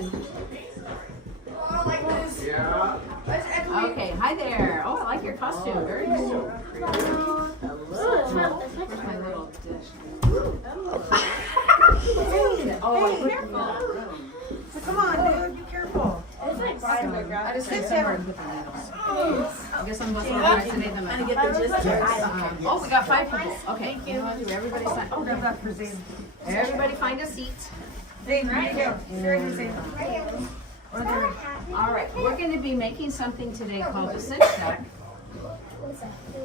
in. Oh, like this. Yeah. Okay, hi there. Oh, I like your costume. Very cool. Hello. Where's my little dish? Oh, careful. Come on, dude. Be careful. I just sit there and put the needles. I guess I'm listening to them. I get the gist. Oh, we got 5 people. Okay. Thank you. Everybody sign. Oh, Grab that for Zane. everybody find a seat. Zane, right here. Right here, Zane. Or there. All right. We're going to be making something today called a cinch tack.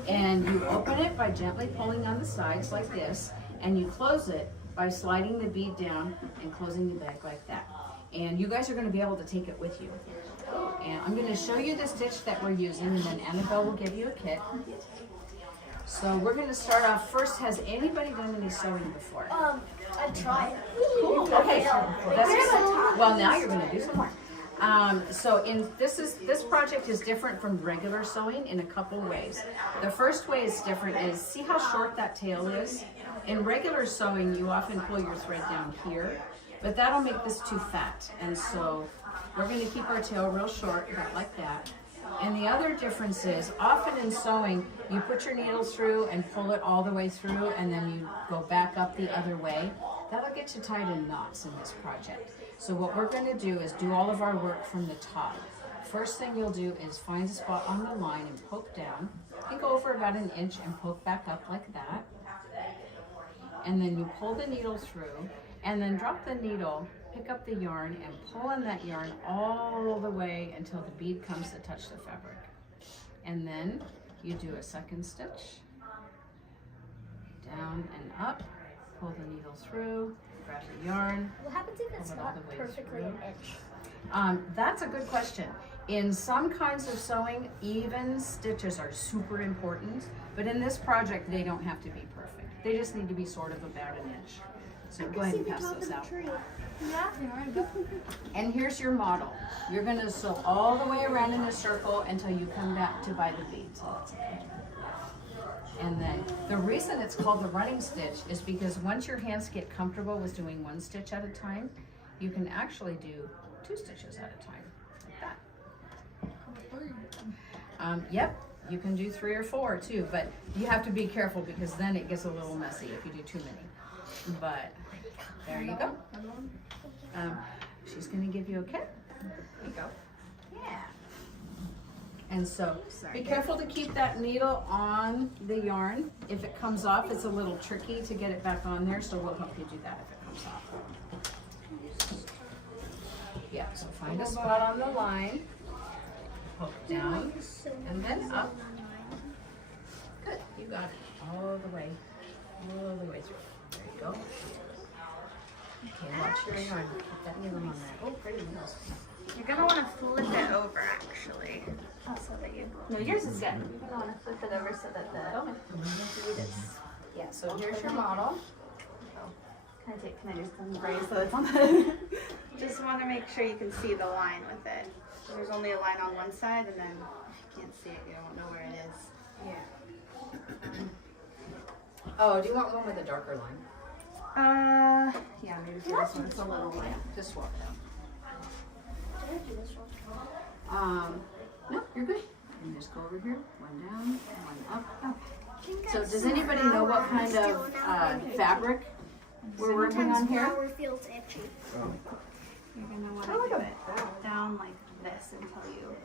And you open it by gently pulling on the sides like this, and you close it by sliding the bead down and closing the bag like that. And you guys are going to be able to take it with you. And I'm going to show you the stitch that we're using, and then Annabelle will give you a kit. So we're going to start off first. Has anybody done any sewing before? I tried. Cool. Okay. Well, now you're going to do some more. So this project is different from regular sewing in a couple ways. The first way it's different is, see how short that tail is? In regular sewing, you often pull your thread down here, but that'll make this too fat. And so we're going to keep our tail real short, about like that. And the other difference is, often in sewing, you put your needle through and pull it all the way through, and then you go back up the other way. That'll get you tied in knots in this project. So what we're going to do is do all of our work from the top. First thing you'll do is find a spot on the line and poke down. You can go over about 1 inch and poke back up like that. And then you pull the needle through, and then drop the needle, pick up the yarn, and pull on that yarn all the way until the bead comes to touch the fabric. And then you do a second stitch, down and up, pull the needle through, grab the yarn. What happens if it's not perfectly an inch? That's a good question. In some kinds of sewing, even stitches are super important, but in this project, they don't have to be perfect. They just need to be sort of about 1 inch. So go ahead and pass those out. Yeah. And here's your model. You're going to sew all the way around in a circle until you come back to buy the bead. So that's okay. And then the reason it's called the running stitch is because once your hands get comfortable with doing 1 stitch at a time, you can actually do 2 stitches at a time, like that. Yep, you can do 3 or 4 too, but you have to be careful because then it gets a little messy if you do too many. But there you go. She's going to give you a kit. There you go. Yeah. And so be careful to keep that needle on the yarn. If it comes off, it's a little tricky to get it back on there, so we'll help you do that if it comes off. Yeah, so find a spot on the line, poke down, and then up. Good, you got it all the way through. There you go. Okay, watch your yarn. Put that needle on there. Oh, pretty needles. You're gonna want to flip it over, actually. Oh, so that you. No, yours is good. You're gonna want to flip it over so that the bead is. Yeah, so here's your model. Can I just embrace so it's on the. Just want to make sure you can see the line with it. There's only a line on one side, and then if you can't see it, you don't know where it is. Yeah. Oh, do you want one with a darker line? Yeah, maybe for this one, it's a little line. Just swap it out. No, you're good. And just go over here, 1 down, 1 up. So does anybody know what kind of fabric we're working on here? Flower feels itchy. You're gonna want to do it down like this until you.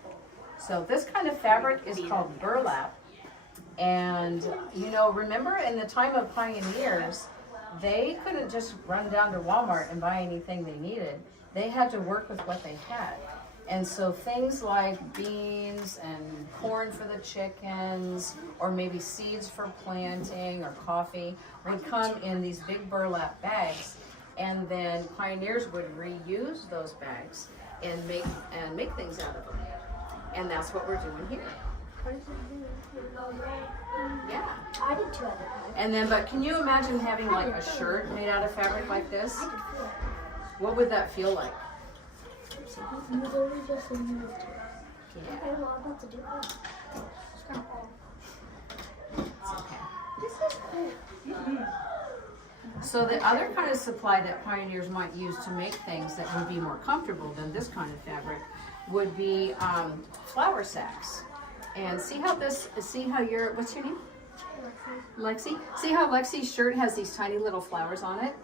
So this kind of fabric is called burlap. And, you know, remember in the time of pioneers, they couldn't just run down to Walmart and buy anything they needed. They had to work with what they had. And so things like beans and corn for the chickens, or maybe seeds for planting or coffee, would come in these big burlap bags. And then pioneers would reuse those bags and make things out of them. And that's what we're doing here. Yeah. I did 2 other times. And then, but can you imagine having like a shirt made out of fabric like this? What would that feel like? You literally just moved. Yeah, Okay, well, I'm about to do that. it's okay. This is cool. So the other kind of supply that pioneers might use to make things that would be more comfortable than this kind of fabric would be flour sacks. And see how what's your name? Lexi. See how Lexi's shirt has these tiny little flowers on it?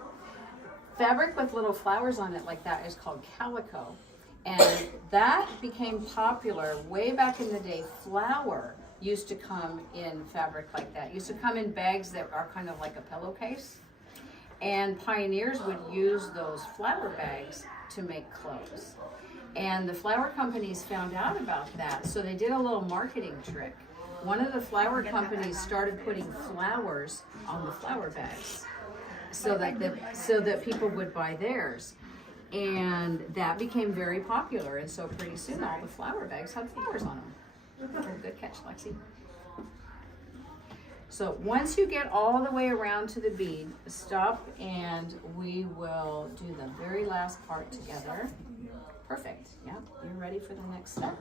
Fabric with little flowers on it like that is called calico. And that became popular way back in the day. Flour used to come in fabric like that. It used to come in bags that are kind of like a pillowcase. And pioneers would use those flour bags to make clothes. And the flour companies found out about that, so they did a little marketing trick. One of the flour companies started putting flowers on the flour bags so that people would buy theirs. And that became very popular, and so pretty soon all the flour bags had flowers on them. Oh, good catch, Lexi. So once you get all the way around to the bead, stop and we will do the very last part together. Perfect. Yeah, you're ready for the next step.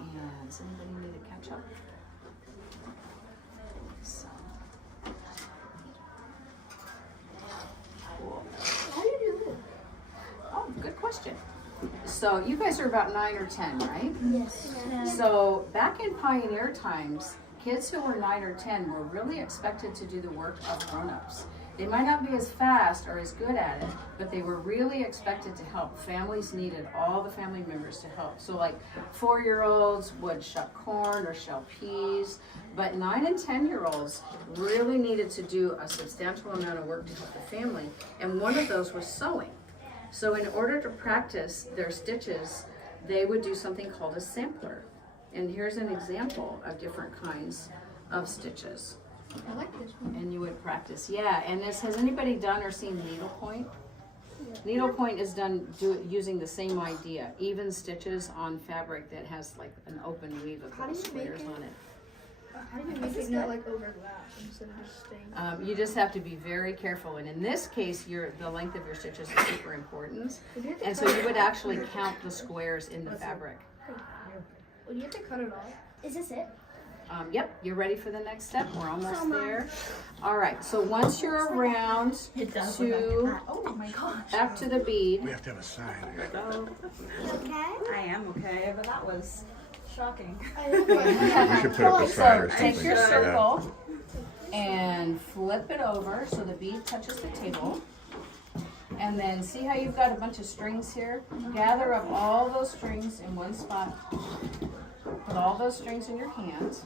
And does anybody need to catch up? So. Cool. How do you do it? Oh, good question. So you guys are about 9 or 10, right? Yes. So back in pioneer times, kids who were 9 or 10 were really expected to do the work of grown-ups. They might not be as fast or as good at it, but they were really expected to help. Families needed all the family members to help. So like 4-year-olds would shuck corn or shell peas, but 9 and 10-year-olds really needed to do a substantial amount of work to help the family, and one of those was sewing. So in order to practice their stitches, they would do something called a sampler. And here's an example of different kinds of stitches. I like this one. And you would practice, yeah. And has anybody done or seen needlepoint? Yeah. Needlepoint is done using the same idea, even stitches on fabric that has like an open weave of How do little you make squares it? on it. How do you make it not like overlap instead of just staying? You just have to be very careful, and in this case, the length of your stitches is super important, and so you would actually count the squares in the fabric. Well, you have to cut it off. Is this it? Yep, you're ready for the next step. We're almost there. All right, so once you're around to Oh my gosh. back to the bead. We have to have a sign. Go. Okay. I am okay, but that was shocking. We should put up a sign or So something. take your like that. circle and flip it over so the bead touches the table. And then see how you've got a bunch of strings here? Gather up all those strings in one spot. Put all those strings in your hand,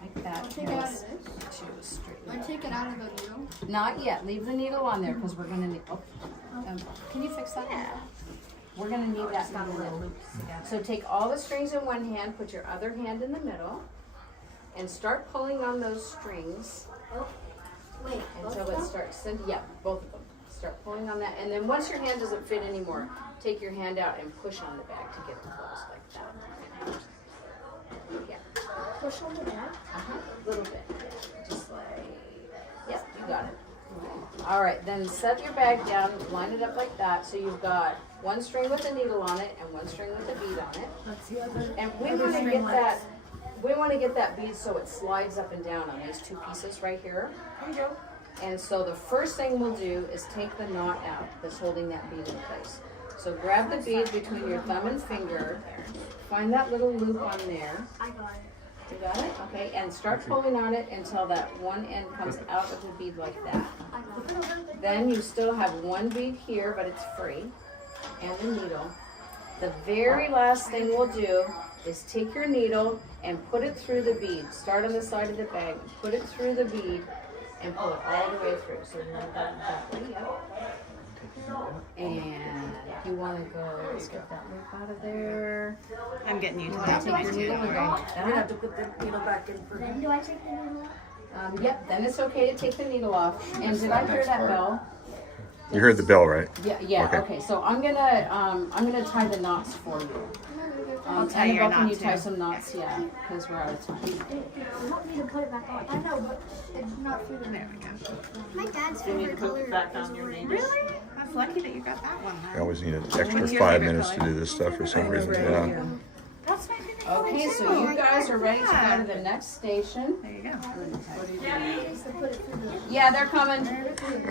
like that. Take it out of this. To straighten I it up. take it out of the needle. Not yet. Leave the needle on there because we're gonna need. Oh, can you fix that? Yeah. We're gonna need that needle. So take all the strings in one hand, put your other hand in the middle, and start pulling on those strings Wait. until it starts. Yeah, both of them. Start pulling on that, and then once your hand doesn't fit anymore, take your hand out and push on the bag to get it closed like that. Yeah. Push on the bag. A little bit. Just like, yep, you got it. All right, then set your bag down, line it up like that, so you've got one string with a needle on it and one string with a bead on it. Let's see other. And we want to get that bead so it slides up and down on these two pieces right here. There you go. And so the first thing we'll do is take the knot out that's holding that bead in place. So grab the bead between your thumb and finger, find that little loop on there. I got it. You got it? Okay, and start pulling on it until that one end comes out of the bead like that. I got it. Then you still have one bead here, but it's free, and a needle. The very last thing we'll do is take your needle and put it through the bead. Start on the side of the bag, put it through the bead, and pull it all the way through. So hold that way up. And if you want to go, let's get that loop out of there. I'm getting you to Take that. your needle and go like We're gonna have that. to put the needle back in for Then do I take the needle off? Yep, then it's okay to take the needle off. And did I hear that bell? You heard the bell, right? Yeah, Okay. okay, so I'm gonna tie the knots for you. I'll tie your Annabelle, can knot you tie too. some knots? Yeah, because we're out of time. You want me to put it back on? I know, but it's not through the. There we go. My dad's You need to favorite put color it back is on your orange. needle. Really? That's lucky that you got that one. I Huh? always need an What's extra your 5 favorite minutes to color? do this stuff for some reason. Right, Yeah. yeah. That's my favorite. Okay, so you guys are ready to go to the next station. There you go. So put it through the Yeah, they're coming.